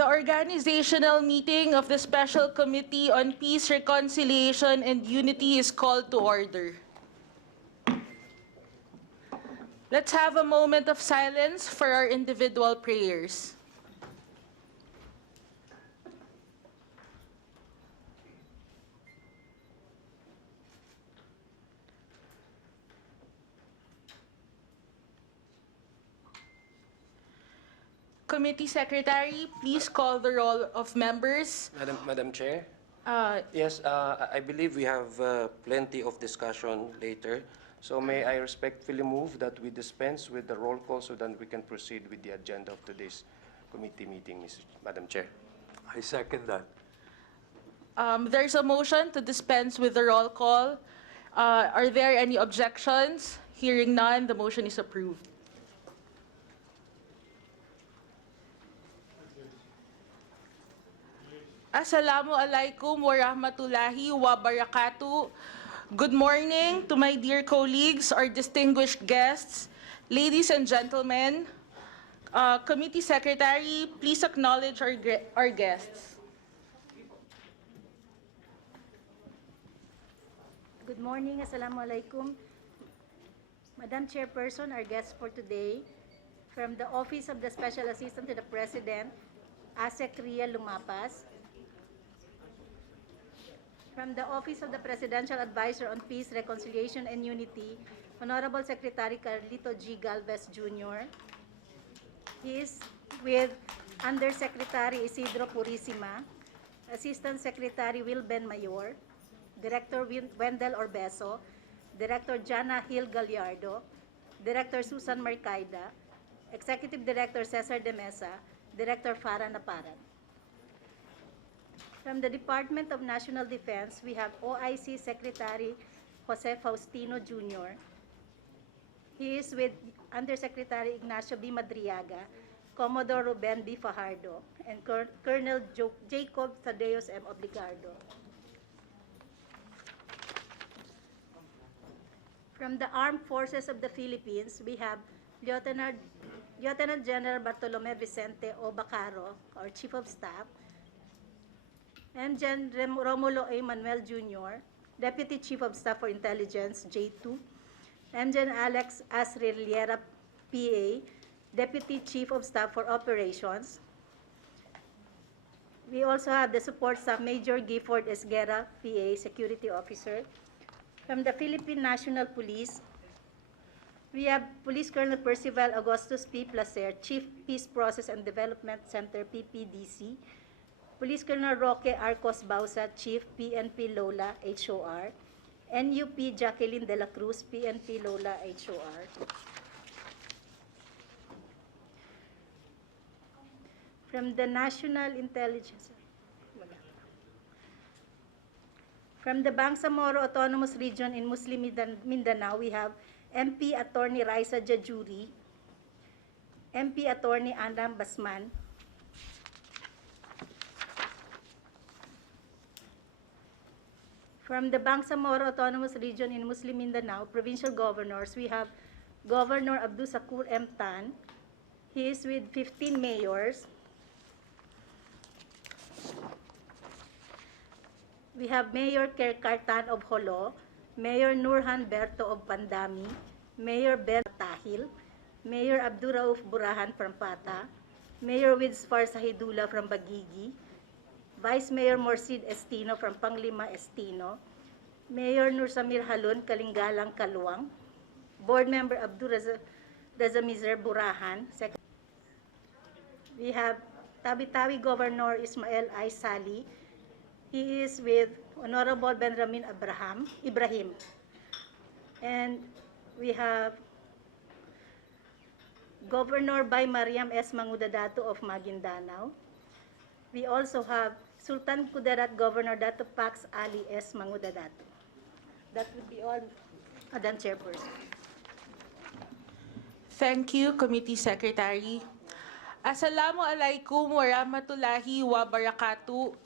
The organizational meeting of the Special Committee on Peace, Reconciliation, and Unity is called to order. Let's have a moment of silence for our individual prayers. Committee Secretary, please call the roll of members. Madam Chair? Yes, I believe we have plenty of discussion later. So may I respectfully move that we dispense with the roll call so that we can proceed with the agenda of today's committee meeting, Madam Chair. I second that. There's a motion to dispense with the roll call. Are there any objections? Hearing none, the motion is approved. Assalamu alaikum wa rahmatullahi wa barakatuh. Good morning to my dear colleagues, our distinguished guests, ladies and gentlemen. Committee Secretary, please acknowledge our guests. Good morning, Assalamu alaikum. Madam Chairperson, our guests for today, from the Office of the Special Assistant to the President, ASEC Ria Lumapas. From the Office of the Presidential Advisor on Peace, Reconciliation, and Unity, Honorable Secretary Carlito G. Galvez Jr. He is with Undersecretary Isidro Purisima, Assistant Secretary Will Ben Mayor, Director Wendell Orbeso, Director Jana Hill Gallardo, Director Susan Marcaida, Executive Director Cesar de Mesa, Director Farah Naparan. From the Department of National Defense, we have OIC Secretary Jose Faustino Jr. He is with Undersecretary Ignacio B. Madriaga, Commodore Ruben B. Fajardo, and Colonel Jacob Tadeos M. Obligado. From the Armed Forces of the Philippines, we have Lieutenant General Bartolome Vicente O. Bacaro, our Chief of Staff, MGen Romulo A. Manuel Jr., Deputy Chief of Staff for Intelligence, J2, MGen Alex Asriliera, PA, Deputy Chief of Staff for Operations. We also have the support staff, Major Gifford Esguerra, PA, Security Officer. From the Philippine National Police, we have Police Colonel Percival Augustus P. Placer, Chief Peace Process and Development Center, PPDC. Police Colonel Roque Arcos Bausa, Chief, PNP Lola, HOR. NUP Jacqueline De La Cruz, PNP Lola, HOR. From the National Intelligence, from the Bangsamoro Autonomous Region in Muslim Mindanao, we have MP Attorney Raisa Jajuri, MP Attorney Anam Basman, from the Bangsamoro Autonomous Region in Muslim Mindanao, Provincial Governors, we have Governor Abdul Sakur M. Tan. He is with 15 mayors. We have Mayor Kerkartan of Jolo, Mayor Nurhan Berto of Pandami, Mayor Ben Tahil, Mayor Abdurauf Burahan from Pata, Mayor Widsfar Sahidula from Bagigi, Vice Mayor Morsid Estino from Panglima Estino, Mayor Nursamir Halun, Kalingalang, Kaluang, Board Member Abdur Razamizer Burahan. We have Tabi-Tabi Governor Ismael I. Sali. He is with Honorable Benjamin Ibrahim. And we have Governor Bay Mariam S. Mangudadato of Maguindanao. We also have Sultan Kudarat Governor Dato Pax Ali S. Mangudadato. That would be all, Madam Chairperson. Thank you, Committee Secretary. Assalamu alaikum wa rahmatullahi wa barakatuh.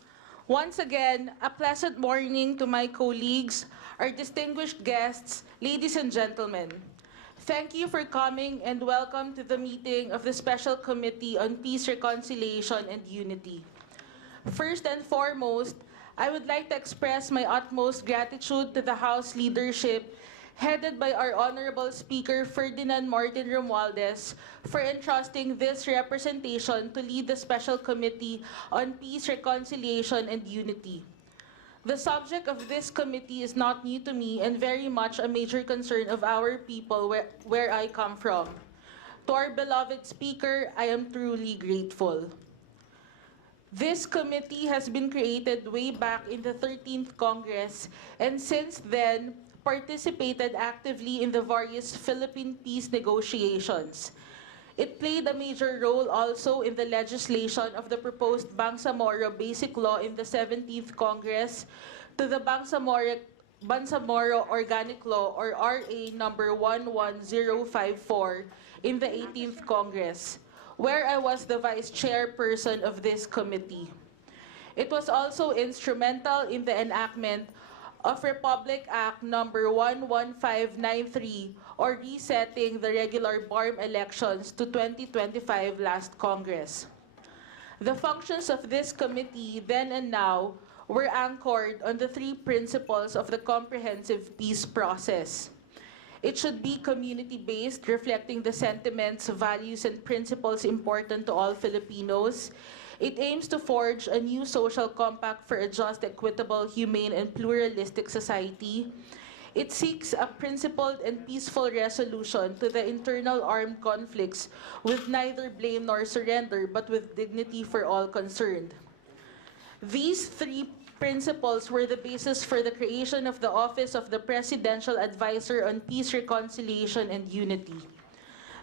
Once again, a pleasant morning to my colleagues, our distinguished guests, ladies and gentlemen. Thank you for coming and welcome to the meeting of the Special Committee on Peace, Reconciliation, and Unity. First and foremost, I would like to express my utmost gratitude to the House leadership headed by our Honorable Speaker Ferdinand Martin Romualdez for entrusting this representation to lead the Special Committee on Peace, Reconciliation, and Unity. The subject of this committee is not new to me and very much a major concern of our people where I come from. To our beloved Speaker, I am truly grateful. This committee has been created way back in the 13th Congress and since then participated actively in the various Philippine peace negotiations. It played a major role also in the legislation of the proposed Bangsamoro Basic Law in the 17th Congress to the Bangsamoro Organic Law or RA number 11054 in the 18th Congress, where I was the vice chairperson of this committee. It was also instrumental in the enactment of Republic Act number 11593 or resetting the regular BARM elections to 2025 last Congress. The functions of this committee then and now were anchored on the three principles of the comprehensive peace process. It should be community-based, reflecting the sentiments, values, and principles important to all Filipinos. It aims to forge a new social compact for a just, equitable, humane, and pluralistic society. It seeks a principled and peaceful resolution to the internal armed conflicts with neither blame nor surrender, but with dignity for all concerned. These three principles were the basis for the creation of the Office of the Presidential Advisor on Peace, Reconciliation, and Unity.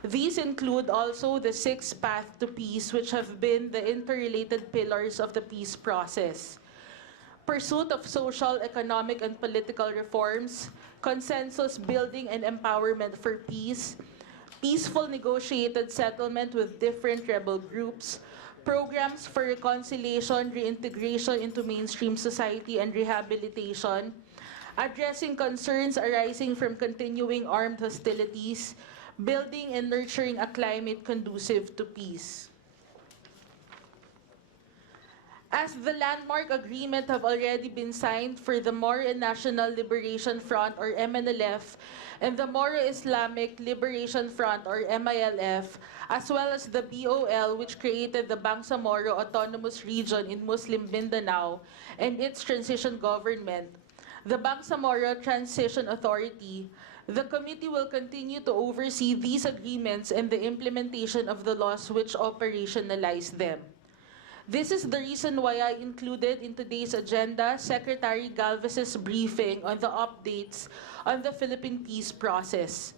These include also the 6 paths to peace, which have been the interrelated pillars of the peace process. Pursuit of social, economic, and political reforms, consensus building and empowerment for peace, peaceful negotiated settlement with different rebel groups, programs for reconciliation, reintegration into mainstream society, and rehabilitation, addressing concerns arising from continuing armed hostilities, building and nurturing a climate conducive to peace. As the landmark agreement have already been signed for the Moro National Liberation Front or MNLF and the Moro Islamic Liberation Front or MILF, as well as the BOL which created the Bangsamoro Autonomous Region in Muslim Mindanao and its transition government, the Bangsamoro Transition Authority, the committee will continue to oversee these agreements and the implementation of the laws which operationalize them. This is the reason why I included in today's agenda Secretary Galvez's briefing on the updates on the Philippine peace process.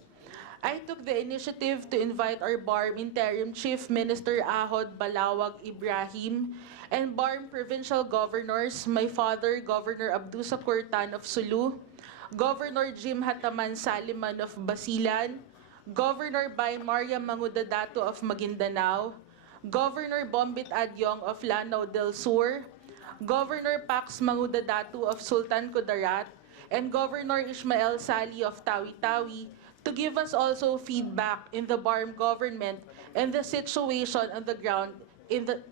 I took the initiative to invite our BARM Interim Chief Minister Ahod Balawag Ibrahim and BARM Provincial Governors, my father, Governor Abdusa Kurtan of Sulu, Governor Jim Hataman Saliman of Basilan, Governor Bay Maria Mangudadato of Maguindanao, Governor Bombit Adyong of Lanao del Sur, Governor Pax Mangudadato of Sultan Kudarat, and Governor Ismael Sali of Tawi-Tawi to give us also feedback in the BARM government and the situation on the ground in the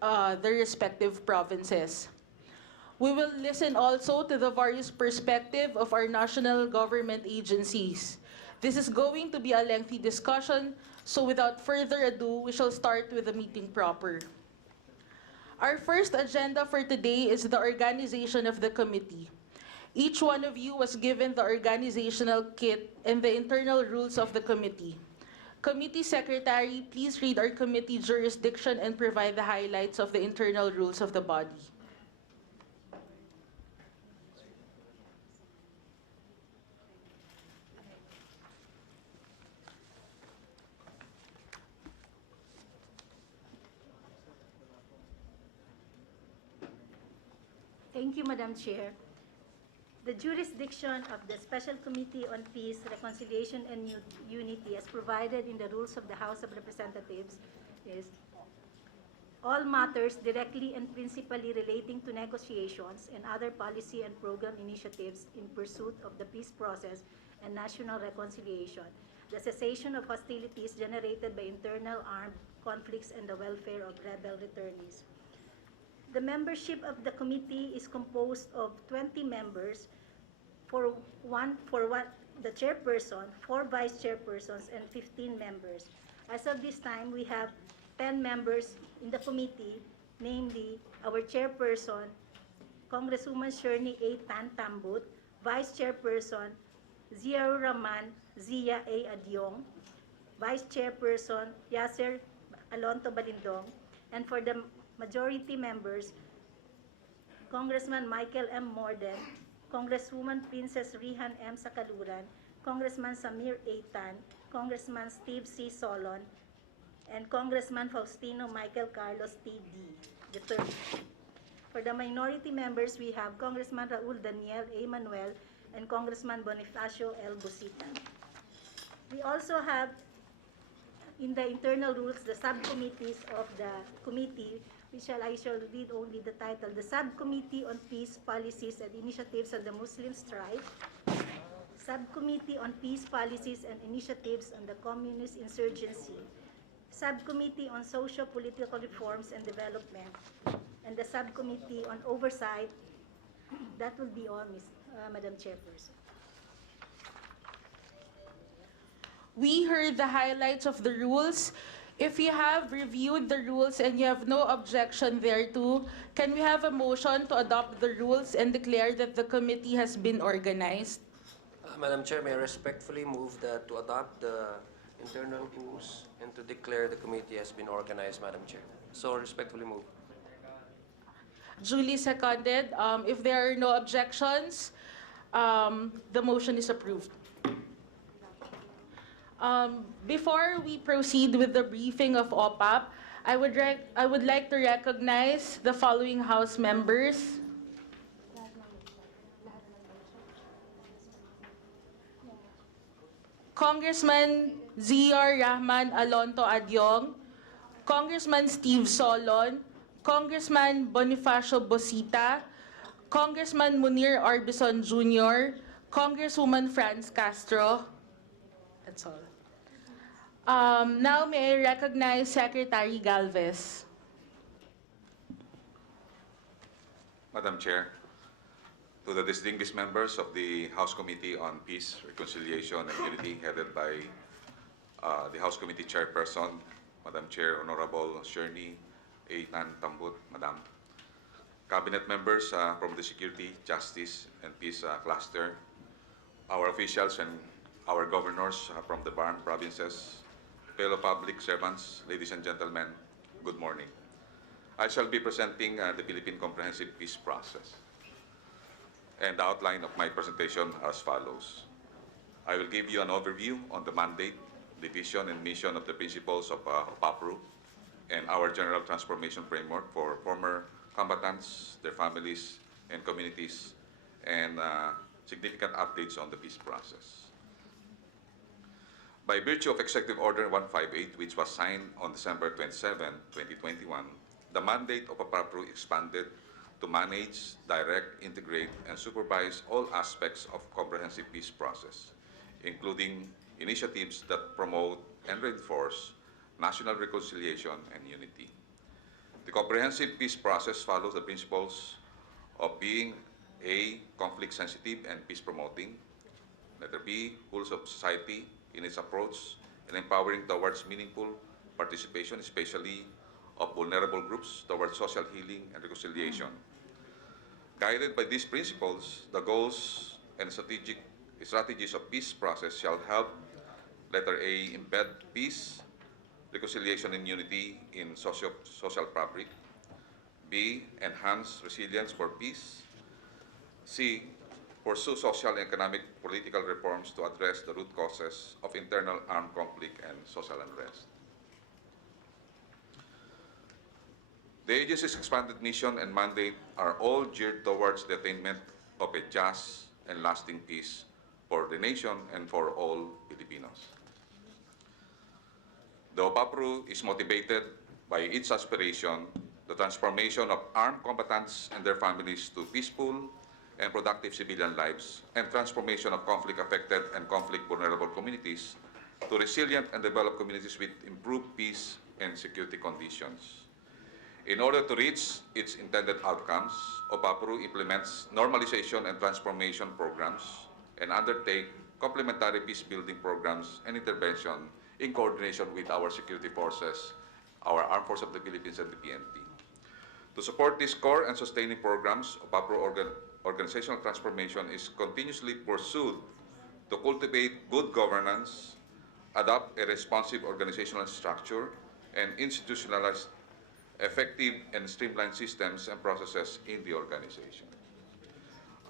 respective provinces. We will listen also to the various perspectives of our national government agencies. This is going to be a lengthy discussion, so without further ado, we shall start with the meeting proper. Our first agenda for today is the organization of the committee. Each one of you was given the organizational kit and the internal rules of the committee. Committee Secretary, please read our committee jurisdiction and provide the highlights of the internal rules of the body. Thank you, Madam Chair. The jurisdiction of the Special Committee on Peace, Reconciliation, and Unity, as provided in the rules of the House of Representatives, is all matters directly and principally relating to negotiations and other policy and program initiatives in pursuit of the peace process and national reconciliation, the cessation of hostilities generated by internal armed conflicts, and the welfare of rebel returnees. The membership of the committee is composed of 20 members, the chairperson, 4 vice chairpersons, and 15 members. As of this time, we have 10 members in the committee, namely our chairperson, Congresswoman Shernee A. Tan-Tambut, Vice Chairperson Ziaur Rahman Zia A. Adyong, Vice Chairperson Yasser Alonto Balindong, and for the majority members, Congressman Michael M. Morden, Congresswoman Princess Rihan M. Sakaluran, Congressman Samir A. Tan, Congressman Steve C. Solon, and Congressman Faustino Michael Carlos T.D. III. For the minority members, we have Congressman Raul Daniel A. Manuel and Congressman Bonifacio L. Busita. We also have in the internal rules the subcommittees of the committee, which I shall read only the title: the Subcommittee on Peace, Policies, and Initiatives on the Muslim Strife, Subcommittee on Peace, Policies, and Initiatives on the Communist Insurgency, Subcommittee on Socio-Political Reforms and Development, and the Subcommittee on Oversight. That will be all, Madam Chairperson. We heard the highlights of the rules. If you have reviewed the rules and you have no objection thereto, can we have a motion to adopt the rules and declare that the committee has been organized? Madam Chair, may I respectfully move that to adopt the internal rules and to declare the committee has been organized, Madam Chair. So respectfully move. Duly seconded. If there are no objections, the motion is approved. Before we proceed with the briefing of OPAP, I would like to recognize the following House members. Congressman Ziaur Rahman Alonto Adyong, Congressman Steve Solon, Congressman Bonifacio Busita, Congressman Munir Orbison Jr., Congresswoman Franz Castro. That's all. Now may I recognize Secretary Galvez. Madam Chair, to the distinguished members of the House Committee on Peace, Reconciliation, and Unity, headed by the House Committee Chairperson, Madam Chair, Honorable Shernee A. Tan-Tambut, Madam. Cabinet members from the Security, Justice, and Peace Cluster, our officials and our governors from the Barn provinces, fellow public servants, ladies and gentlemen, good morning. I shall be presenting the Philippine Comprehensive Peace Process. And the outline of my presentation as follows. I will give you an overview on the mandate, the vision, and mission of the principles of PAPRU and our general transformation framework for former combatants, their families, and communities, and significant updates on the peace process. By virtue of Executive Order 158, which was signed on December 27, 2021, the mandate of PAPRU expanded to manage, direct, integrate, and supervise all aspects of comprehensive peace process, including initiatives that promote and reinforce national reconciliation and unity. The comprehensive peace process follows the principles of being A, conflict-sensitive and peace-promoting, letter B, whole of society in its approach and empowering towards meaningful participation, especially of vulnerable groups towards social healing and reconciliation. Guided by these principles, the goals and strategies of peace process shall help, letter A, embed peace, reconciliation, and unity in social fabric. B, enhance resilience for peace. C, pursue social and economic political reforms to address the root causes of internal armed conflict and social unrest. The agency's expanded mission and mandate are all geared towards the attainment of a just and lasting peace for the nation and for all Filipinos. The OPAPRU is motivated by its aspiration, the transformation of armed combatants and their families to peaceful and productive civilian lives, and transformation of conflict-affected and conflict-vulnerable communities to resilient and developed communities with improved peace and security conditions. In order to reach its intended outcomes, OPAPRU implements normalization and transformation programs and undertake complementary peace-building programs and intervention in coordination with our security forces, our Armed Forces of the Philippines, and the PNP. To support these core and sustaining programs, OPAPRU organizational transformation is continuously pursued to cultivate good governance, adopt a responsive organizational structure, and institutionalize effective and streamlined systems and processes in the organization.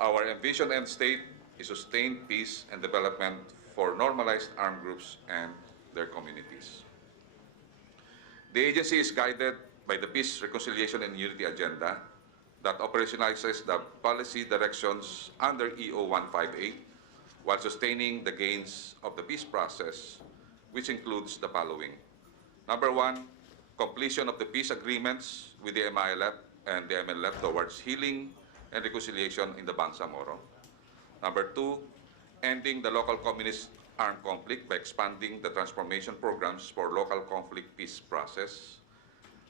Our ambition and state is sustained peace and development for normalized armed groups and their communities. The agency is guided by the Peace, Reconciliation, and Unity Agenda that operationalizes the policy directions under EO 158 while sustaining the gains of the peace process, which includes the following. Number one, completion of the peace agreements with the MILF and the MLF towards healing and reconciliation in the Bangsamoro. Number two, ending the local communist armed conflict by expanding the transformation programs for local conflict peace process.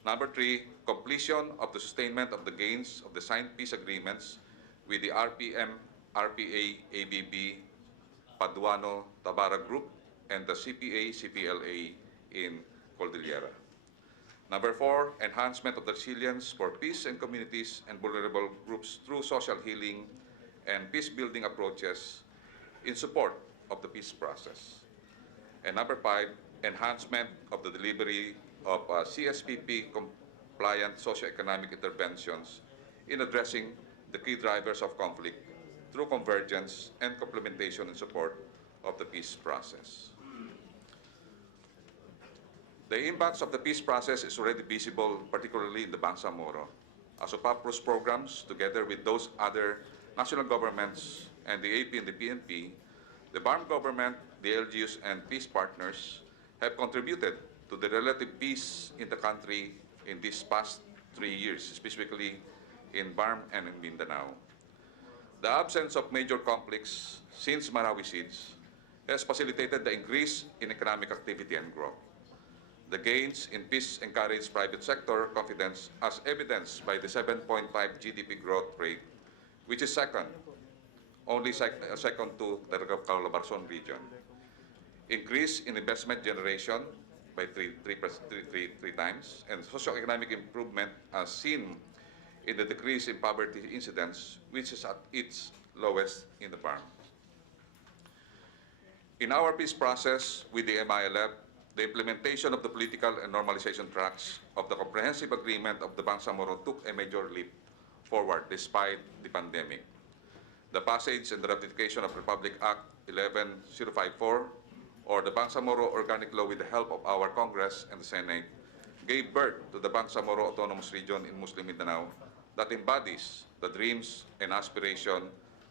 Number three, completion of the sustainment of the gains of the signed peace agreements with the RPM, RPA, ABB, Paduano, Tabara Group, and the CPA, CPLA in Cordillera. Number four, enhancement of the resilience for peace and communities and vulnerable groups through social healing and peace-building approaches in support of the peace process. And number five, enhancement of the delivery of CSPP-compliant socioeconomic interventions in addressing the key drivers of conflict through convergence and complementation in support of the peace process. The impacts of the peace process is already visible, particularly in the Bangsamoro. As OPAPRU's programs, together with those other national governments and the AP and the PNP, the BARM government, the LGUs, and peace partners have contributed to the relative peace in the country in these past 3 years, specifically in BARM and in Mindanao. The absence of major conflicts since Marawi Siege has facilitated the increase in economic activity and growth. The gains in peace encourage private sector confidence as evidenced by the 7.5 GDP growth rate, which is second to the Calabarzon region. Increase in investment generation by three times, and socioeconomic improvement as seen in the decrease in poverty incidence, which is at its lowest in the BARM. In our peace process with the MILF, the implementation of the political and normalization tracks of the comprehensive agreement of the Bangsamoro took a major leap forward despite the pandemic. The passage and the ratification of Republic Act 11054, or the Bangsamoro Organic Law with the help of our Congress and the Senate, gave birth to the Bangsamoro Autonomous Region in Muslim Mindanao that embodies the dreams and aspiration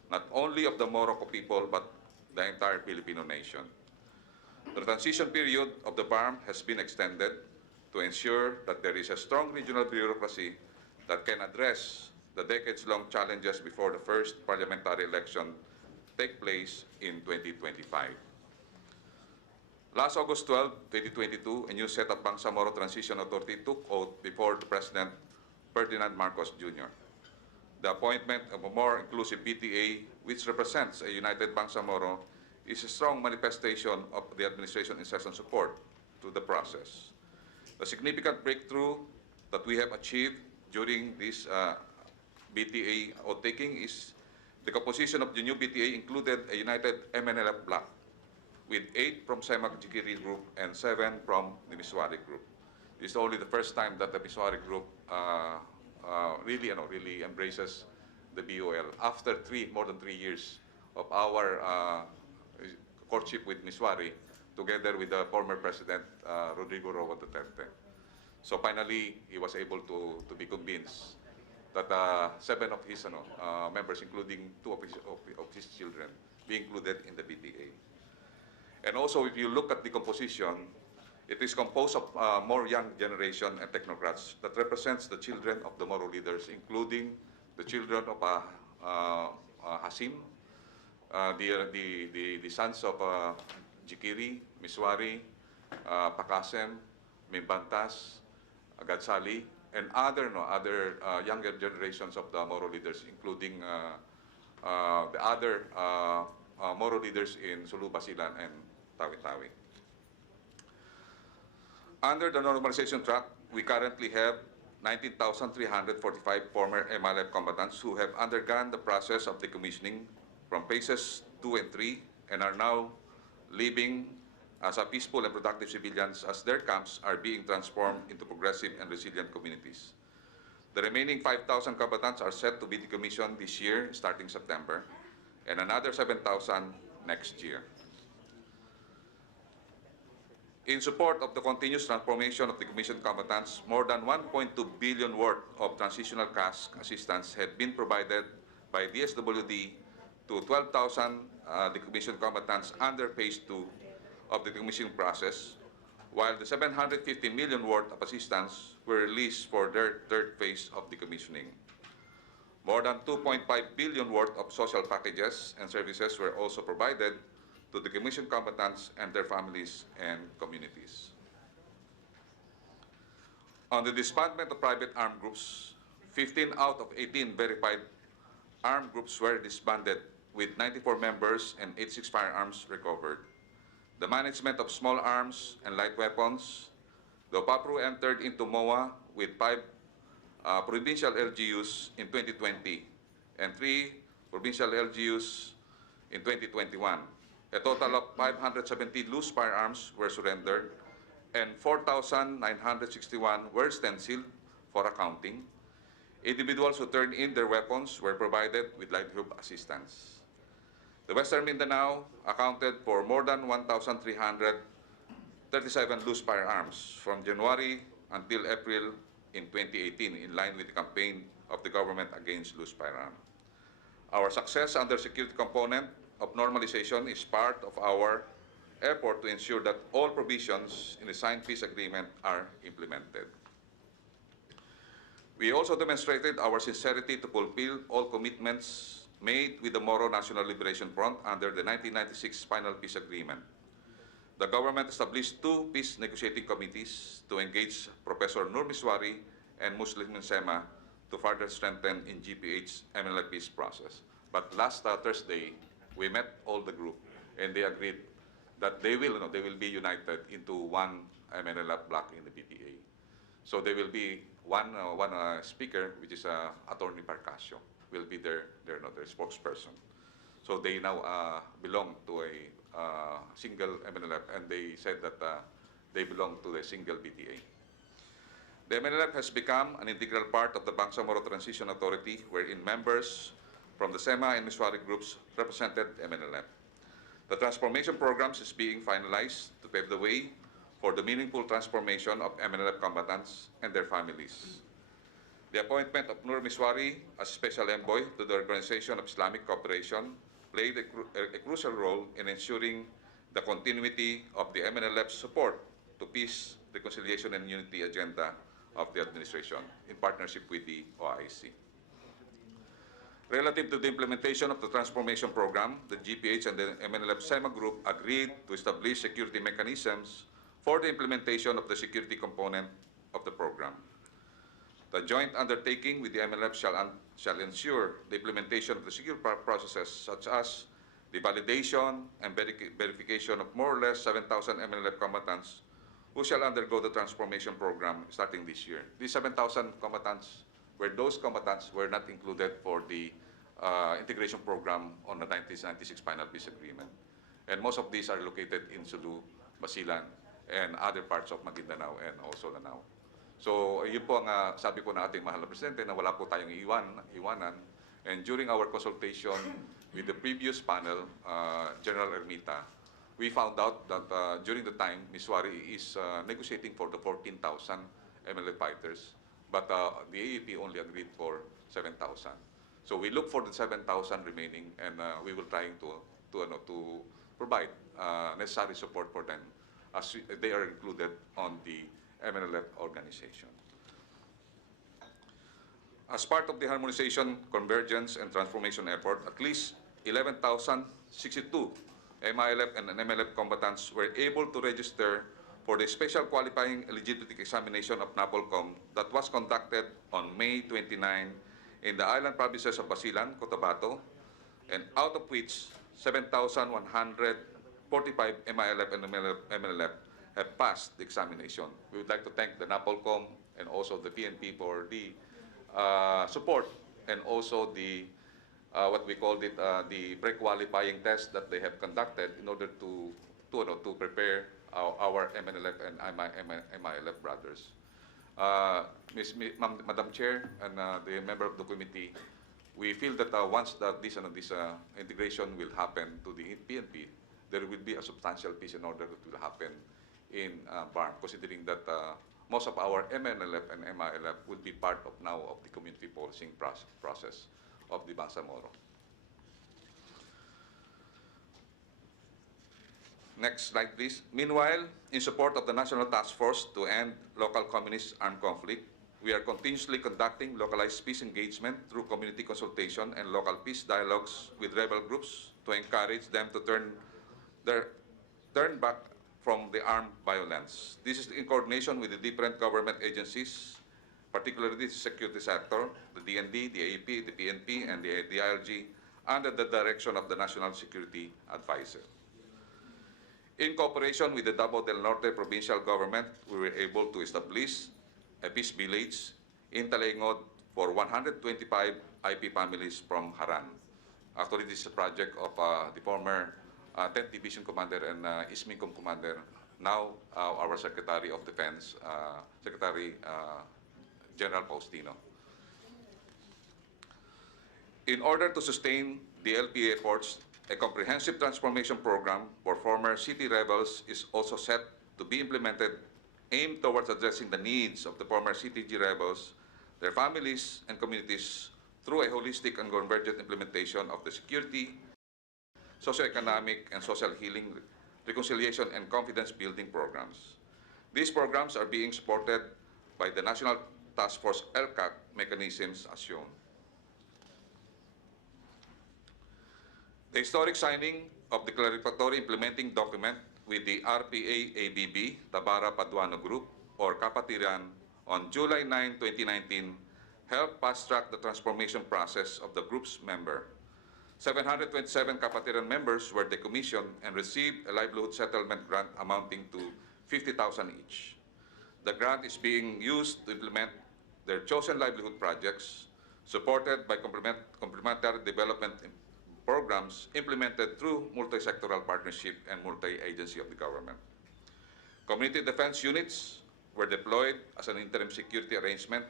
not only of the Moroco people but the entire Filipino nation. The transition period of the BARM has been extended to ensure that there is a strong regional bureaucracy that can address the decades-long challenges before the first parliamentary election take place in 2025. Last August 12, 2022, a new set of Bangsamoro Transition Authority took oath before the President Ferdinand Marcos Jr. The appointment of a more inclusive BTA, which represents a united Bangsamoro, is a strong manifestation of the administration's incessant support to the process. The significant breakthrough that we have achieved during this BTA oath-taking is the composition of the new BTA included a united MNLF bloc with 8 from Semak Jikiri Group and 7 from the Miswari Group. This is only the first time that the Miswari Group really embraces the BOL after more than 3 years of our courtship with Miswari, together with the former President Rodrigo Roa Duterte. So finally, he was able to be convinced that 7 of his members, including 2 of his children, be included in the BTA. And also, if you look at the composition, it is composed of more young generation and technocrats that represents the children of the Moro leaders, including the children of Hasim, the sons of Jikiri, Miswari, Pakasem, Mimbantas, Gadsali, and other younger generations of the Moro leaders, including the other Moro leaders in Sulu, Basilan, and Tawi-Tawi. Under the normalization track, we currently have 19,345 former MLF combatants who have undergone the process of decommissioning from phases 2 and 3 and are now living as a peaceful and productive civilians as their camps are being transformed into progressive and resilient communities. The remaining 5,000 combatants are set to be decommissioned this year, starting September, and another 7,000 next year. In support of the continuous transformation of the decommissioned combatants, more than 1.2 billion worth of transitional cash assistance had been provided by DSWD to 12,000 decommissioned combatants under Phase 2 of the decommissioning process, while the 750 million worth of assistance were released for their third phase of decommissioning. More than 2.5 billion worth of social packages and services were also provided to the decommissioned combatants and their families and communities. On the disbandment of private armed groups, 15 out of 18 verified armed groups were disbanded, with 94 members and 86 firearms recovered. The management of small arms and light weapons, the PAPRU entered into MOA with 5 provincial LGUs in 2020 and 3 provincial LGUs in 2021. A total of 570 loose firearms were surrendered and 4,961 were stenciled for accounting. Individuals who turned in their weapons were provided with livelihood assistance. The Western Mindanao accounted for more than 1,337 loose firearms from January until April in 2018, in line with the campaign of the government against loose firearms. Our success under security component of normalization is part of our effort to ensure that all provisions in the signed peace agreement are implemented. We also demonstrated our sincerity to fulfill all commitments made with the Moro National Liberation Front under the 1996 Final Peace Agreement. The government established 2 peace negotiating committees to engage Professor Nur Miswari and Muslim Sema to further strengthen in GPH's MLF peace process. But last Thursday, we met all the group, and they agreed that they will be united into one MNLF block in the BTA. So there will be one speaker, which is Attorney Parcasio, will be their spokesperson. So they now belong to a single MNLF, and they said that they belong to the single BTA. The MNLF has become an integral part of the Bangsamoro Transition Authority, wherein members from the SEMA and Miswari groups represented MNLF. The transformation programs is being finalized to pave the way for the meaningful transformation of MNLF combatants and their families. The appointment of Nur Miswari as Special Envoy to the Organization of Islamic Cooperation played a crucial role in ensuring the continuity of the MNLF's support to peace, reconciliation, and unity agenda of the administration in partnership with the OIC. Relative to the implementation of the transformation program, the GPH and the MNLF SEMA group agreed to establish security mechanisms for the implementation of the security component of the program. The joint undertaking with the MNLF shall ensure the implementation of the security processes such as the validation and verification of more or less 7,000 MNLF combatants who shall undergo the transformation program starting this year. These 7,000 combatants those combatants were not included for the integration program on the 1996 Final Peace Agreement. And most of these are located in Sulu, Basilan, and other parts of Maguindanao and also Lanao. So, yun po ang sabi po ng ating mahal na Presidente na wala po tayong iwanan. And during our consultation with the previous panel, General Ermita, we found out that during the time, Miswari is negotiating for the 14,000 MLF fighters, but the AEP only agreed for 7,000. So we look for the 7,000 remaining, and we will try to provide necessary support for them as they are included on the MNLF organization. As part of the harmonization, convergence, and transformation effort, at least 11,062 MILF and MLF combatants were able to register for the special qualifying eligibility examination of NAPOLCOM that was conducted on May 29 in the island provinces of Basilan, Cotabato, and out of which 7,145 MILF and MLF have passed the examination. We would like to thank the NAPOLCOM and also the PNP for the support and also the what we called it the pre-qualifying test that they have conducted in order to prepare our MNLF and MILF brothers. Madam Chair and the member of the committee, we feel that once this integration will happen to the PNP, there will be a substantial piece in order that will happen in BARM, considering that most of our MNLF and MILF will be part of now of the community policing process of the Bangsamoro. Next slide, please. Meanwhile, in support of the National Task Force to End Local Communist Armed Conflict, we are continuously conducting localized peace engagement through community consultation and local peace dialogues with rebel groups to encourage them to turn back from the armed violence. This is in coordination with the different government agencies, particularly the security sector, the DND, the AEP, the PNP, and the DILG, under the direction of the National Security Advisor. In cooperation with the Davao del Norte Provincial Government, we were able to establish a peace village in Talengod for 125 IP families from Haran. Actually, this is a project of the former 10th Division Commander and ISMICOM Commander, now our Secretary of Defense, Secretary General Faustino. In order to sustain the LPA efforts, a comprehensive transformation program for former city rebels is also set to be implemented, aimed towards addressing the needs of the former CTG rebels, their families, and communities through a holistic and convergent implementation of the security, socioeconomic, and social healing, reconciliation, and confidence-building programs. These programs are being supported by the National Task Force LCAC mechanisms as shown. The historic signing of the Declaratory Implementing Document with the RPA-ABB, Tabara Paduano Group, or Kapatiran, on July 9, 2019, helped fast-track the transformation process of the group's member. 727 Kapatiran members were decommissioned and received a livelihood settlement grant amounting to 50,000 each. The grant is being used to implement their chosen livelihood projects, supported by complementary development programs implemented through multi-sectoral partnership and multi-agency of the government. Community defense units were deployed as an interim security arrangement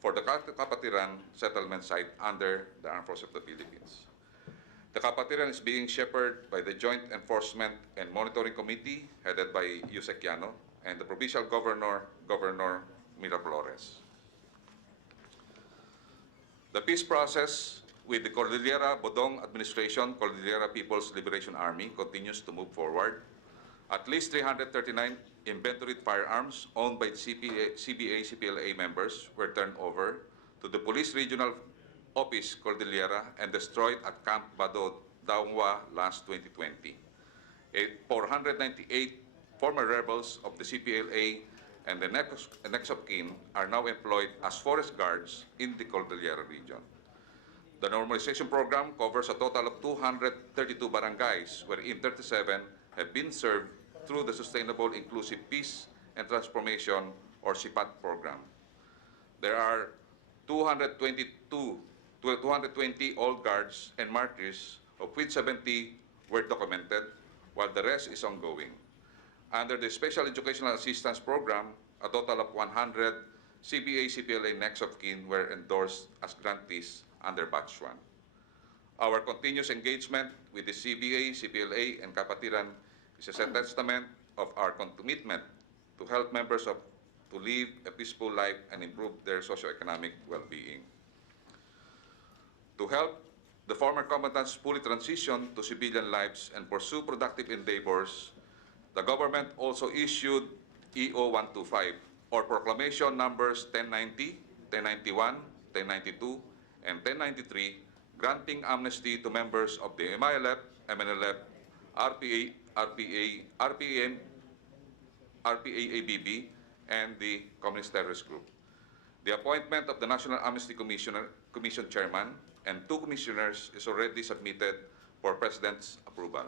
for the Kapatiran settlement site under the Armed Forces of the Philippines. The Kapatiran is being shepherded by the Joint Enforcement and Monitoring Committee headed by Yusek Llano and the Provincial Governor, Governor Miraflores. The peace process with the Cordillera Bodong Administration, Cordillera People's Liberation Army, continues to move forward. At least 339 inventoried firearms owned by CBA-CPLA members were turned over to the Police Regional Office Cordillera and destroyed at Camp Bado, Daungwa last 2020. 498 former rebels of the CPLA and the next of kin are now employed as forest guards in the Cordillera region. The normalization program covers a total of 232 barangays, wherein 37 have been served through the Sustainable Inclusive Peace and Transformation, or SIPAT program. There are 220 old guards and martyrs, of which 70 were documented, while the rest is ongoing. Under the Special Educational Assistance Program, a total of 100 CBA-CPLA next of kin were endorsed as grantees under Batch 1. Our continuous engagement with the CBA, CPLA, and Kapatiran is a testament of our commitment to help members to live a peaceful life and improve their socioeconomic well-being. To help the former combatants fully transition to civilian lives and pursue productive endeavors, the government also issued EO 125, or Proclamation Numbers 1090, 1091, 1092, and 1093, granting amnesty to members of the MILF, MNLF, RPA, RPA, RPM, RPAABB, and the Communist Terrorist Group. The appointment of the National Amnesty Commission Chairman and 2 commissioners is already submitted for President's approval.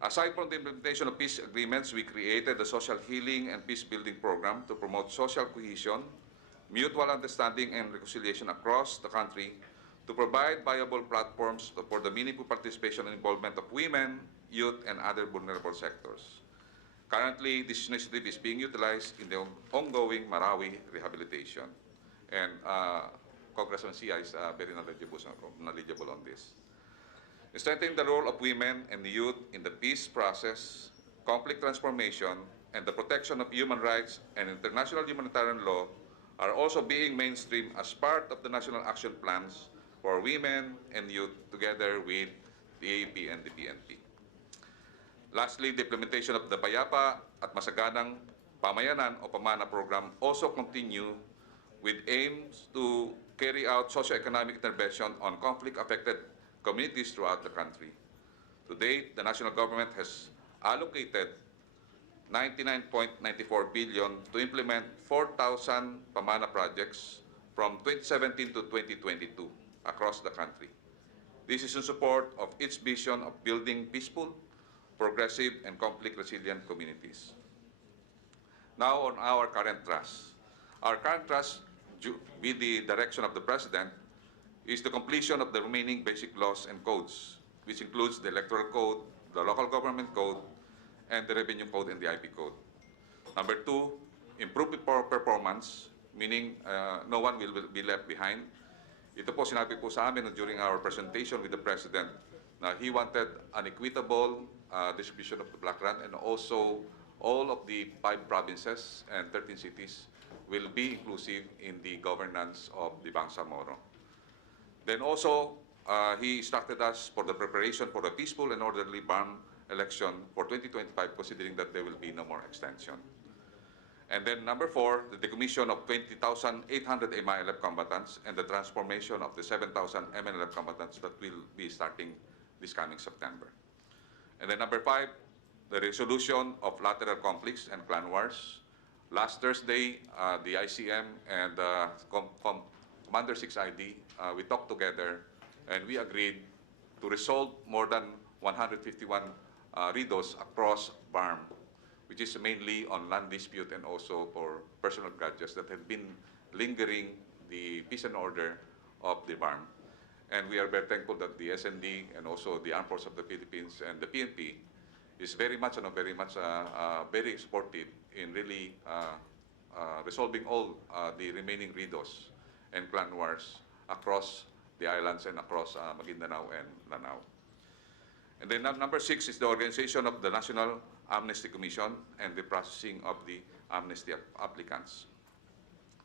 Aside from the implementation of peace agreements, we created a social healing and peace-building program to promote social cohesion, mutual understanding, and reconciliation across the country to provide viable platforms for the meaningful participation and involvement of women, youth, and other vulnerable sectors. Currently, this initiative is being utilized in the ongoing Marawi rehabilitation. And Congressman Sia is very knowledgeable on this. Strengthening the role of women and youth in the peace process, conflict transformation, and the protection of human rights and international humanitarian law are also being mainstreamed as part of the national action plans for women and youth together with the AAP and the PNP. Lastly, the implementation of the Payapa at Masaganang Pamayanan o Pamana program also continue with aims to carry out socio-economic intervention on conflict-affected communities throughout the country. To date, the national government has allocated 99.94 billion to implement 4,000 Pamana projects from 2017 to 2022 across the country. This is in support of its vision of building peaceful, progressive, and conflict-resilient communities. Now on our current thrust. Our current thrust, with the direction of the President, is the completion of the remaining basic laws and codes, which includes the Electoral Code, the Local Government Code, and the Revenue Code and the IP Code. Number 2, improve performance, meaning no one will be left behind. Ito po sinabi po sa amin during our presentation with the President na he wanted an equitable distribution of the Black Grant, and also all of the 5 provinces and 13 cities will be inclusive in the governance of the Bangsamoro. Then also, he instructed us for the preparation for a peaceful and orderly BARM election for 2025, considering that there will be no more extension. And then number 4, the decommission of 20,800 MILF combatants and the transformation of the 7,000 MNLF combatants that will be starting this coming September. And then number 5, the resolution of lateral conflicts and clan wars. Last Thursday, the ICM and Commander 6ID, we talked together and we agreed to resolve more than 151 redos across BARM, which is mainly on land dispute and also for personal grudges that have been lingering the peace and order of the BARM. And we are very thankful that the SND and also the Armed Forces of the Philippines and the PNP is very supportive in really resolving all the remaining redos and clan wars across the islands and across Maguindanao and Lanao. And then number 6 is the organization of the National Amnesty Commission and the processing of the amnesty applicants.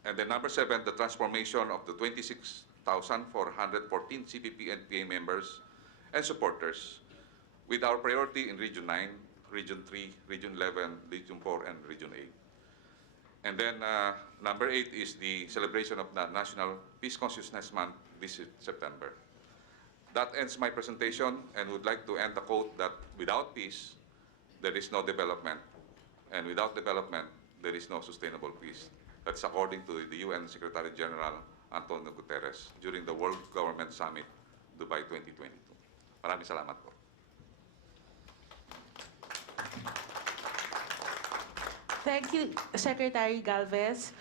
And then number 7, the transformation of the 26,414 CPP and PA members and supporters, with our priority in Region 9, Region 3, Region 11, Region 4, and Region 8. And then number 8 is the celebration of the National Peace Consciousness Month this September. That ends my presentation, and would like to end the quote that without peace, there is no development, and without development, there is no sustainable peace. That's according to the UN Secretary General Antonio Guterres during the World Government Summit, Dubai 2022. Maraming salamat po. Thank you, Secretary Galvez.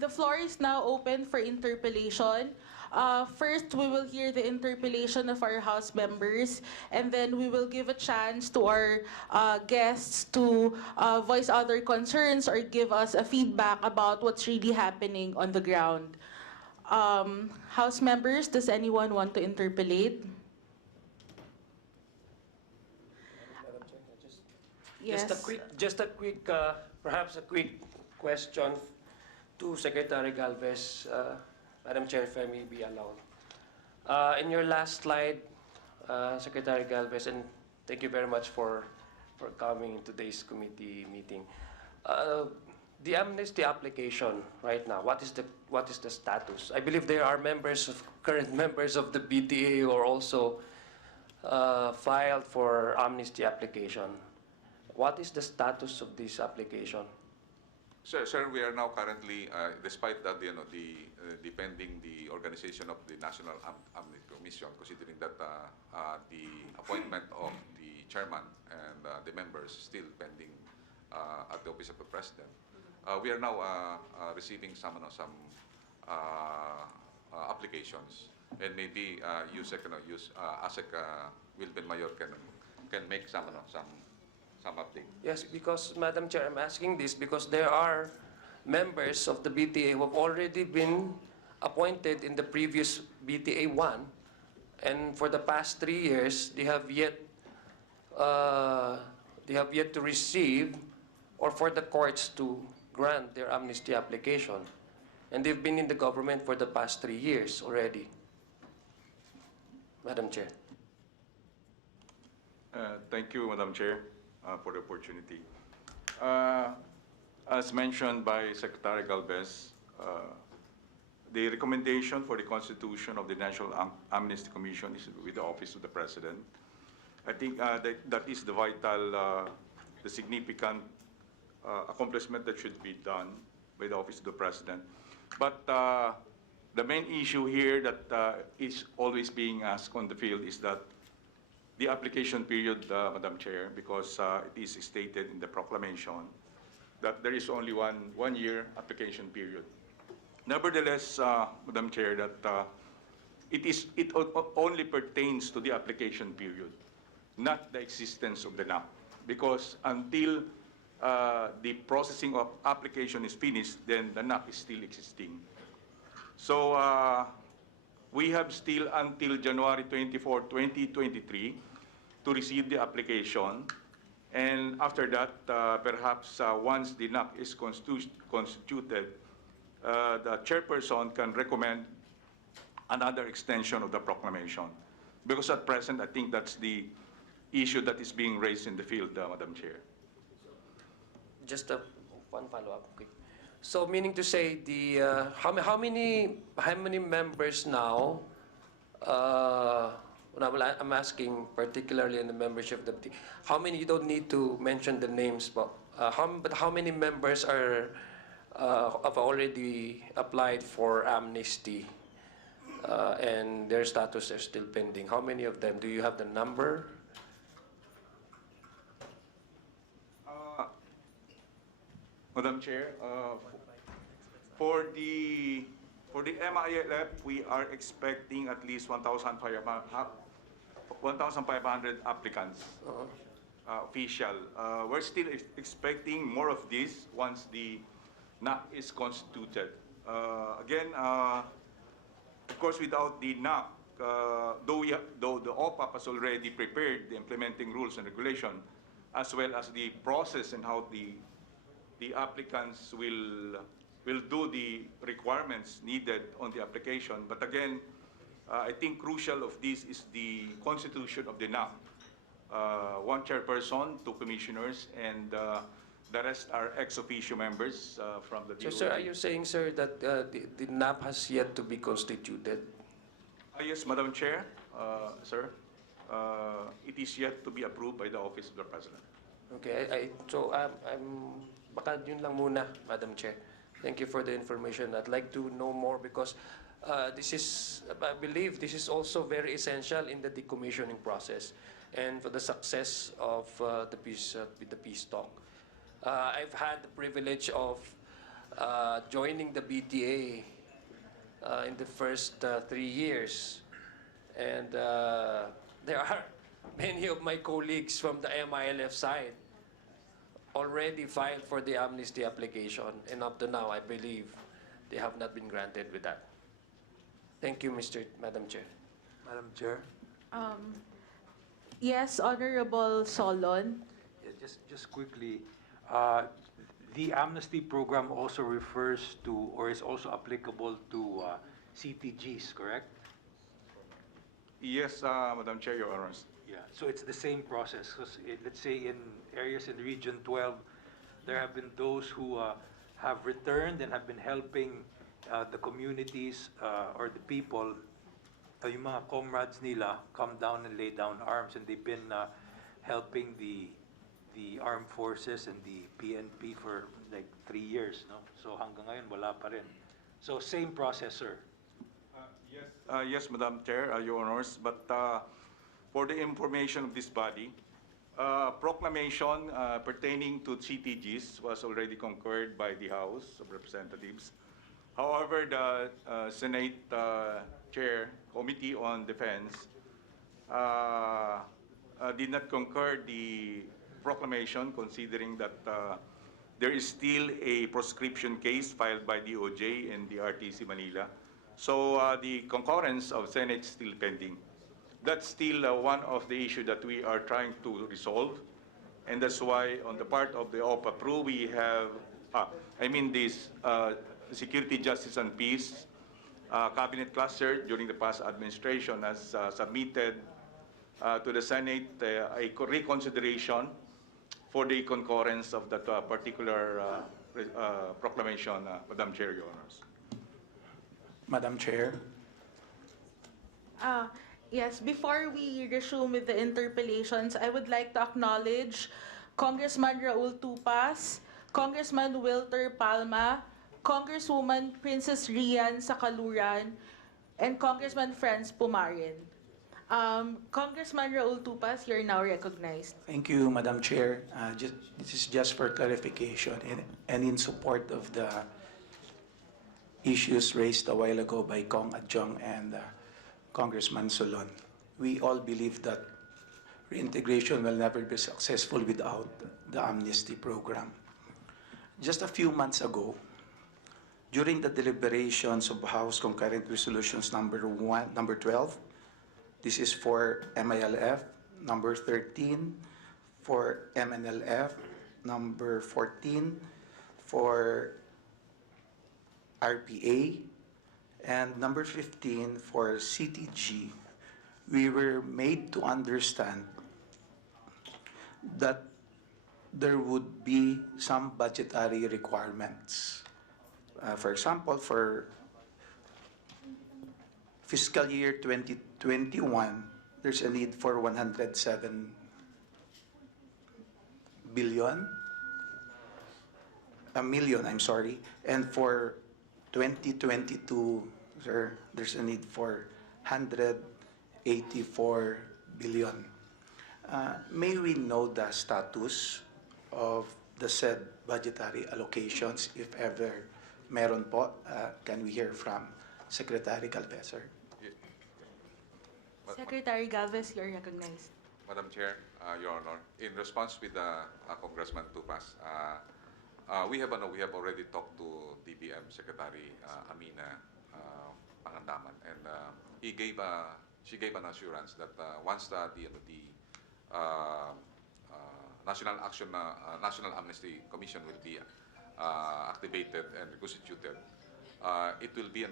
The floor is now open for interpellation. First, we will hear the interpellation of our House members, and then we will give a chance to our guests to voice other concerns or give us a feedback about what's really happening on the ground. House members, does anyone want to interpellate? Yes. Perhaps a quick question to Secretary Galvez, Madam Chair, if I may be allowed. In your last slide, Secretary Galvez, and thank you very much for coming in today's committee meeting. The amnesty application right now, what is the status? I believe there are current members of the BTA who are also filed for amnesty application. What is the status of this application? Sir, we are now currently, despite that, depending the organization of the National Amnesty Commission, considering that the appointment of the chairman and the members still pending at the office of the president, we are now receiving some applications, and maybe ASEC Wilben Mayor can make some update. Yes, because, Madam Chair, I'm asking this because there are members of the BTA who have already been appointed in the previous BTA 1, and for the past 3 years, they have yet to receive or for the courts to grant their amnesty application. And they've been in the government for the past 3 years already. Madam Chair. Thank you, Madam Chair, for the opportunity. As mentioned by Secretary Galvez, the recommendation for the constitution of the National Amnesty Commission is with the Office of the President. I think that is the vital, the significant accomplishment that should be done by the Office of the President. But the main issue here that is always being asked on the field is that the application period, Madam Chair, because it is stated in the proclamation that there is only one year application period. Nevertheless, Madam Chair, that it only pertains to the application period, not the existence of the NAP, because until the processing of application is finished, then the NAP is still existing. So we have still until January 24, 2023 to receive the application. And after that, perhaps once the NAP is constituted, the chairperson can recommend another extension of the proclamation. Because at present, I think that's the issue that is being raised in the field, Madam Chair. Just one follow-up. Okay. So meaning to say, the how many members now? I'm asking particularly in the membership of the. How many? You don't need to mention the names, but how many members are have already applied for amnesty, and their status is still pending? How many of them? Do you have the number? Madam Chair, for the MILF, we are expecting at least 1,500 applicants, official. We're still expecting more of this once the NAP is constituted. Again, of course, without the NAP, though the OPAP has already prepared the implementing rules and regulation, as well as the process and how the applicants will do the requirements needed on the application. But again, I think crucial of this is the constitution of the NAP. One chairperson, 2 commissioners, and the rest are ex officio members from the DOE. So, sir, are you saying, sir, that the NAP has yet to be constituted? Yes, Madam Chair, sir. It is yet to be approved by the Office of the President. Okay, so I'm baka yun lang muna, Madam Chair. Thank you for the information. I'd like to know more because this is, I believe, this is also very essential in the decommissioning process and for the success of the peace talk. I've had the privilege of joining the BTA in the first 3 years, and there are many of my colleagues from the MILF side already filed for the amnesty application, and up to now, I believe they have not been granted with that. Thank you, Madam Chair. Madam Chair? Yes, Honorable Solon. Yeah, just quickly, the amnesty program also refers to, or is also applicable to CTGs, correct? Yes, Madam Chair, Your Honors. Yeah, so it's the same process. Because let's say in areas in Region 12, there have been those who have returned and have been helping the communities or the people yung mga comrades nila come down and lay down arms, and they've been helping the armed forces and the PNP for like 3 years, no? So hanggang ngayon wala pa rin. So same process, sir. Yes, Madam Chair, Your Honors, but for the information of this body, proclamation pertaining to CTGs was already concurred by the House of Representatives. However, the Senate Chair Committee on Defense did not concur the proclamation, considering that there is still a proscription case filed by DOJ and the RTC Manila. So the concurrence of Senate is still pending. That's still one of the issues that we are trying to resolve, and that's why on the part of the OPAPRO we have, this Security, Justice, and Peace Cabinet Cluster during the past administration has submitted to the Senate a reconsideration for the concurrence of that particular proclamation, Madam Chair, Your Honors. Madam Chair, Yes, before we resume with the interpellations, I would like to acknowledge Congressman Raul Tupas, Congressman Wilter Palma, Congresswoman Princess Rian Sakaluran, and Congressman Franz Pumarin. Congressman Raul Tupas, you're now recognized. thank you, Madam Chair. This is just for clarification and in support of the issues raised a while ago by Kong Adjong and Congressman Solon. We all believe that reintegration will never be successful without the amnesty program. Just a few months ago, during the deliberations of House Concurrent Resolutions number 12, this is for MILF, number 13 for MNLF, number 14 for RPA, and number 15 for CTG, we were made to understand that there would be some budgetary requirements. For example, for fiscal year 2021, there's a need for 107 million, and for 2022, sir, there's a need for 184 billion. May we know the status of the said budgetary allocations, if ever meron po? Can we hear from Secretary Galvez, sir? Secretary Galvez, you're recognized. Madam Chair, Your Honor, in response with Congressman Tupas, we have already talked to DBM Secretary Amina Pangandaman, and she gave an assurance that once the National Amnesty Commission will be activated and reconstituted, it will be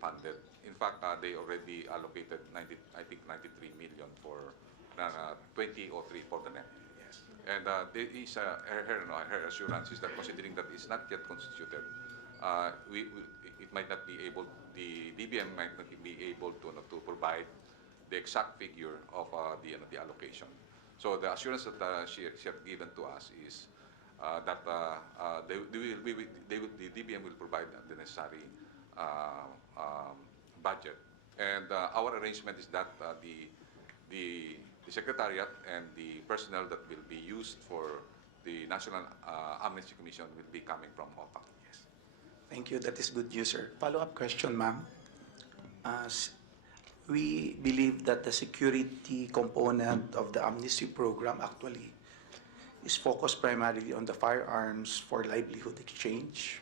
funded. In fact, they already allocated 93 million for 2003 for the net. Yes. And there is her assurance is that considering that it's not yet constituted, it might not be able. The DBM might not be able to provide the exact figure of the allocation. So the assurance that she had given to us is that the DBM will provide the necessary budget, and our arrangement is that the Secretariat and the personnel that will be used for the National Amnesty Commission will be coming from OPAC. Yes. Thank you. That is good news, sir. Follow-up question, ma'am. We believe that the security component of the amnesty program actually is focused primarily on the firearms for livelihood exchange,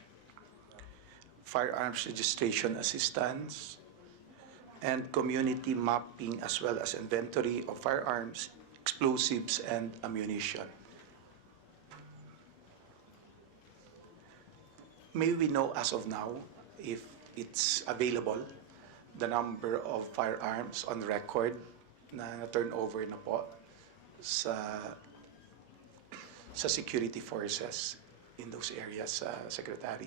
firearms registration assistance, and community mapping, as well as inventory of firearms, explosives, and ammunition. May we know as of now, if it's available, the number of firearms on record na turnover na po sa security forces in those areas, Secretary?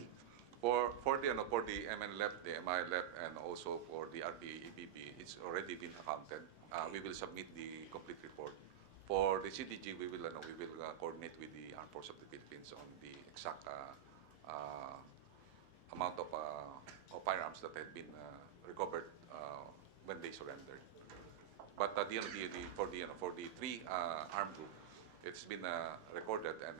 For the MNLEP, the MILEP, and also for the RPA-EBP, it's already been accounted. We will submit the complete report. For the CDG, we will coordinate with the Armed Forces of the Philippines on the exact amount of firearms that had been recovered when they surrendered. But for the three armed group, it's been recorded and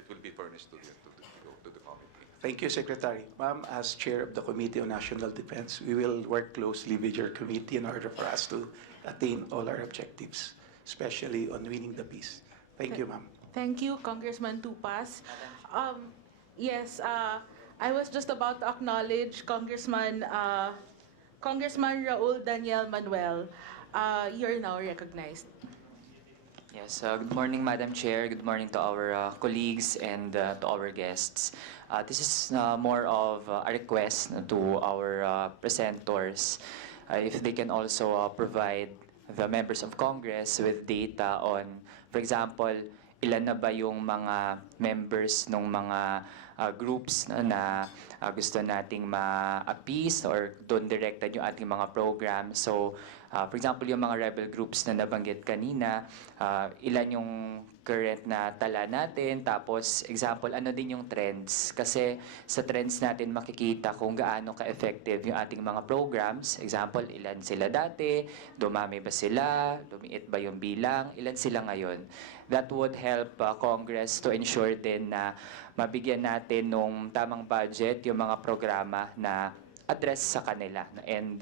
it will be furnished to the committee. Thank you, Secretary. Ma'am, as Chair of the Committee on National Defense, we will work closely with your committee in order for us to attain all our objectives, especially on winning the peace. Thank you, ma'am. Thank you, Congressman Tupas. Yes, I was just about to acknowledge Congressman Raul Daniel Manuel. You're now recognized. Yes, good morning, Madam Chair. Good morning to our colleagues and to our guests. This is more of a request to our presenters if they can also provide the members of Congress with data on, for example, ilan na ba yung mga members ng mga groups na gusto nating ma-appease or doon directed yung ating mga program. So, for example, yung mga rebel groups na nabanggit kanina, ilan yung current na tala natin, tapos example, ano din yung trends. Kasi sa trends natin makikita kung gaano ka-effective yung ating mga programs. Example, ilan sila dati, dumami ba sila, lumiit ba yung bilang, ilan sila ngayon. That would help Congress to ensure din na mabigyan natin ng tamang budget yung mga programa na address sa kanila. And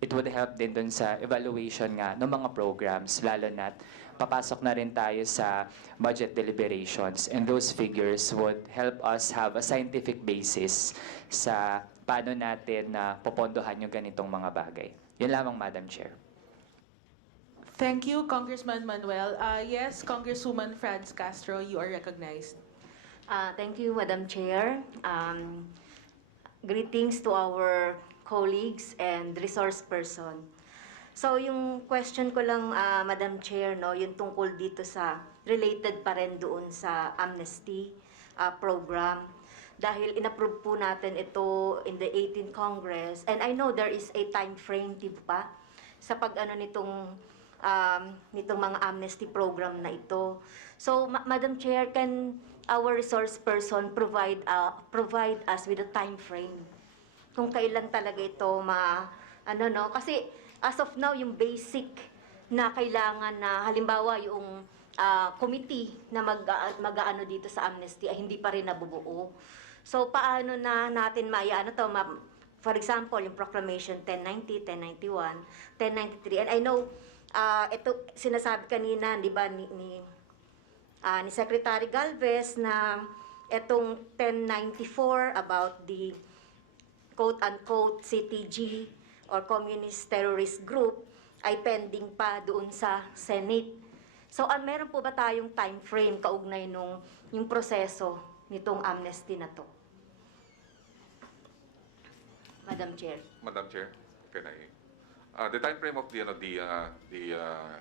it would help din dun sa evaluation nga ng mga programs, lalo na't papasok na rin tayo sa budget deliberations, and those figures would help us have a scientific basis sa paano natin popondohan yung ganitong mga bagay. Yun lamang, Madam Chair. Thank you, Congressman Manuel. Yes, Congresswoman Franz Castro, you are recognized. Thank you, Madam Chair. Greetings to our colleagues and resource person. So, yung question ko lang, Madam Chair, no, yung tungkol dito sa, related pa rin doon sa amnesty program. Dahil inapprove po natin ito in the 18th Congress. And I know there is a time frame, di ba, sa pag-ano nitong mga amnesty program na ito. So, Madam Chair, can our resource person provide us with a time frame? Kung kailan talaga ito kasi as of now, yung basic na kailangan na, halimbawa, yung committee na mag-aano dito sa amnesty ay hindi pa rin nabubuo. So, paano na natin for example, yung Proclamation 1090, 1091, 1093, and I know, ito sinasabi kanina, di ba, ni Secretary Galvez na itong 1094 about the quote-unquote CTG or Communist Terrorist Group ay pending pa doon sa Senate. So, meron po ba tayong time frame kaugnay yung proseso nitong amnesty na to? Madam Chair. Madam Chair, can I? The time frame of the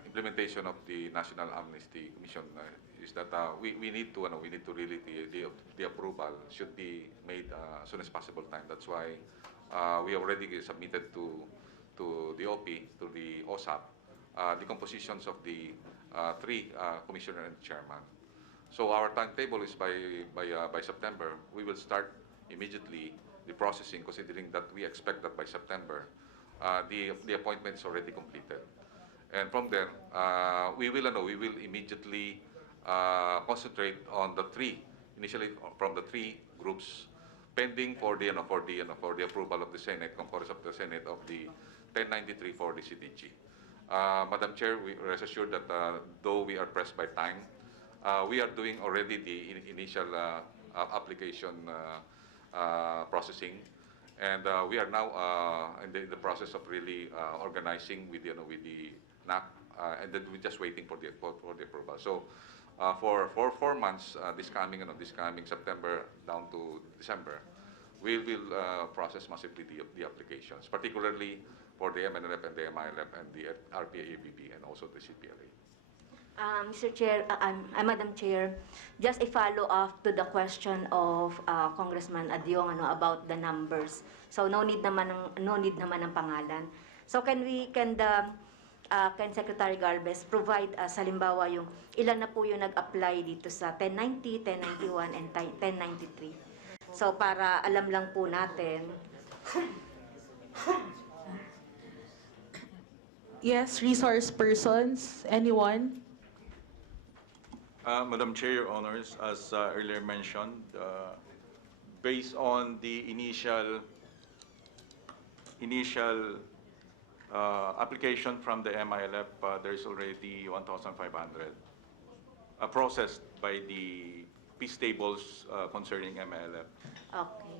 implementation of the National Amnesty Commission is that we need to really the approval should be made as soon as possible time. That's why we already submitted to the OP, to the OSAP, the compositions of the three commissioner and chairman. So our timetable is by September. We will start immediately the processing, considering that we expect that by September the appointment is already completed. And from there, we will immediately concentrate on initially from the three groups, pending for the approval of the Senate, concurrence of the Senate of the 1093 for the CTG. Madam Chair, we rest assured that though we are pressed by time, we are doing already the initial application processing, and we are now in the process of really organizing with the NAC, and then we're just waiting for the approval. So for 4 months, this coming September down to December, we will process massively the applications, particularly for the MNLF and the MILF and the RPA-ABB and also the CPLA. Mr. Chair, Madam Chair, just a follow-up to the question of Congressman Adyong about the numbers. So no need naman ng pangalan. So can Secretary Garbes provide us halimbawa yung ilan na po yung nag-apply dito sa 1090, 1091 and 1093. So para alam lang po natin. Yes, resource persons, anyone? Madam Chair, Your Honors, as earlier mentioned, based on the initial application from the MILF, there is already 1,500 processed by the peace tables concerning MILF. Okay.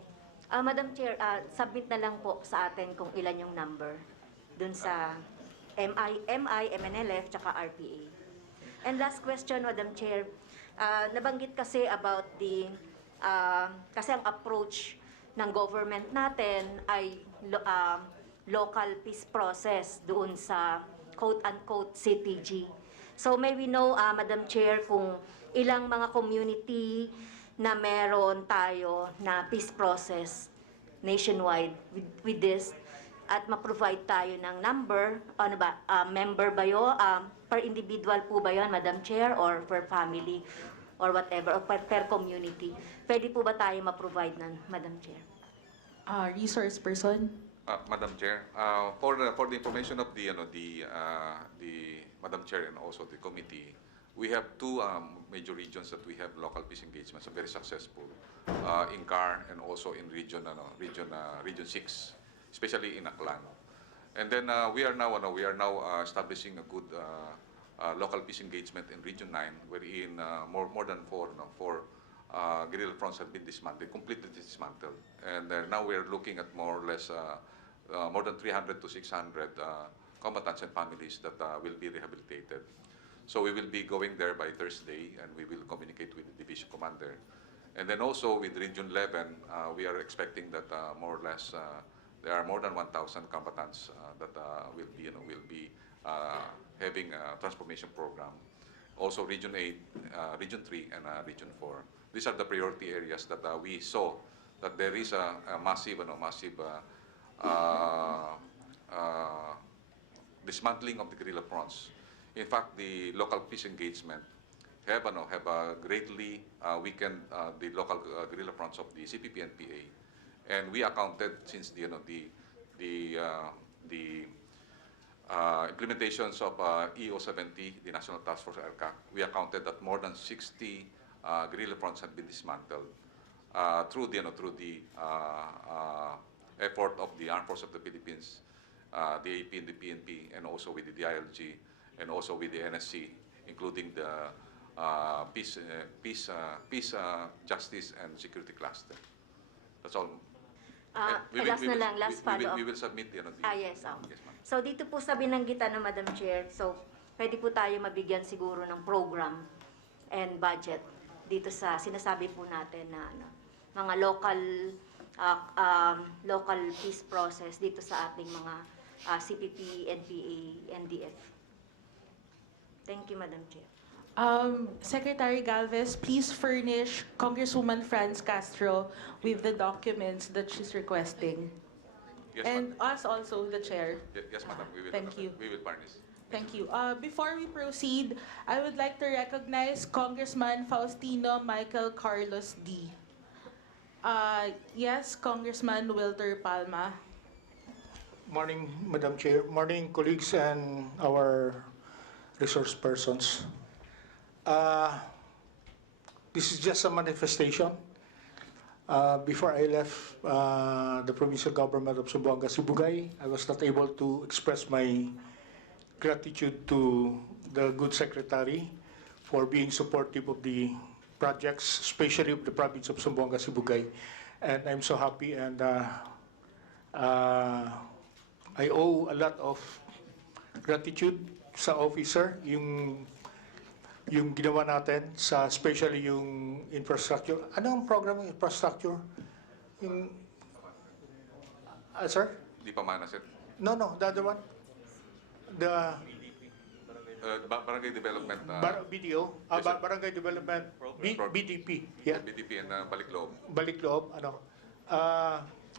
Madam Chair, submit na lang po sa atin kung ilan yung number dun sa MNLF, tsaka RPA. And last question, Madam Chair, nabanggit kasi about kasi ang approach ng government natin ay local peace process doon sa quote-unquote CPG. So may we know, Madam Chair, kung ilang mga community na meron tayo na peace process nationwide with this, at ma-provide tayo ng number, member ba yun, per individual po ba yun, Madam Chair, or per family, or whatever, or per community? Pwede po ba tayo ma-provide ng, Madam Chair? Resource person? Madam Chair, for the information of the Madam Chair and also the committee, we have two major regions that we have local peace engagements, very successful, in CAR and also in region 6. Especially in Aklan. And then we are now establishing a good local peace engagement in Region 9, wherein more than four guerrilla fronts have been dismantled, completely dismantled. And now we are looking at more or less more than 300 to 600 combatants and families that will be rehabilitated. So we will be going there by Thursday, and we will communicate with the division commander. And then also with Region 11, we are expecting that more or less there are more than 1,000 combatants that will be having a transformation program. Also Region 8, Region 3, and Region 4. These are the priority areas that we saw that there is a massive dismantling of the guerrilla fronts. In fact, the local peace engagement have greatly weakened the local guerrilla fronts of the CPP and PA. And we accounted since the implementations of EO70, the National Task Force ERCA, we accounted that more than 60 guerrilla fronts had been dismantled through the effort of the Armed Forces of the Philippines, the AP and the PNP, and also with the DILG, and also with the NSC, including the peace, justice, and security cluster. That's all. Last na lang, last follow-up. We will submit the Yes, Yes, ma'am. So dito po sa binanggitan ng Madam Chair, so pwede po tayo mabigyan siguro ng program and budget dito sa sinasabi po natin na mga local peace process dito sa ating mga CPP, NPA, NDF. Thank you, Madam Chair. Secretary Galvez, please furnish Congresswoman Franz Castro with the documents that she's requesting. Yes, And us also, the chair. Yes, madam. We will. Thank you. We will furnish. Thank you. Before we proceed, I would like to recognize Congressman Faustino Michael Carlos D. Yes, Congressman Wilter Palma. Morning, Madam Chair. Morning, colleagues and our resource persons. This is just a manifestation. Before I left the provincial government of Zamboanga Sibugay, I was not able to express my gratitude to the good secretary for being supportive of the projects, especially of the province of Zamboanga Sibugay. And I'm so happy, and I owe a lot of gratitude sa officer, yung ginawa natin sa especially yung infrastructure. Ano ang program ng infrastructure? Yung sir? Di pa mana, sir. No, the other one. The Barangay Development, BDO, Yes, sir. Barangay Development, BDP, yeah. BDP and Balikloob. Balikloob, ano.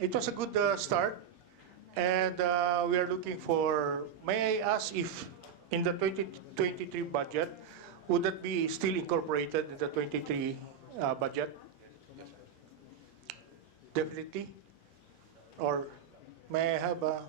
It was a good start, and we are looking for, may I ask if in the 2023 budget, would that be still incorporated in the 23 budget? Definitely? Or may I have a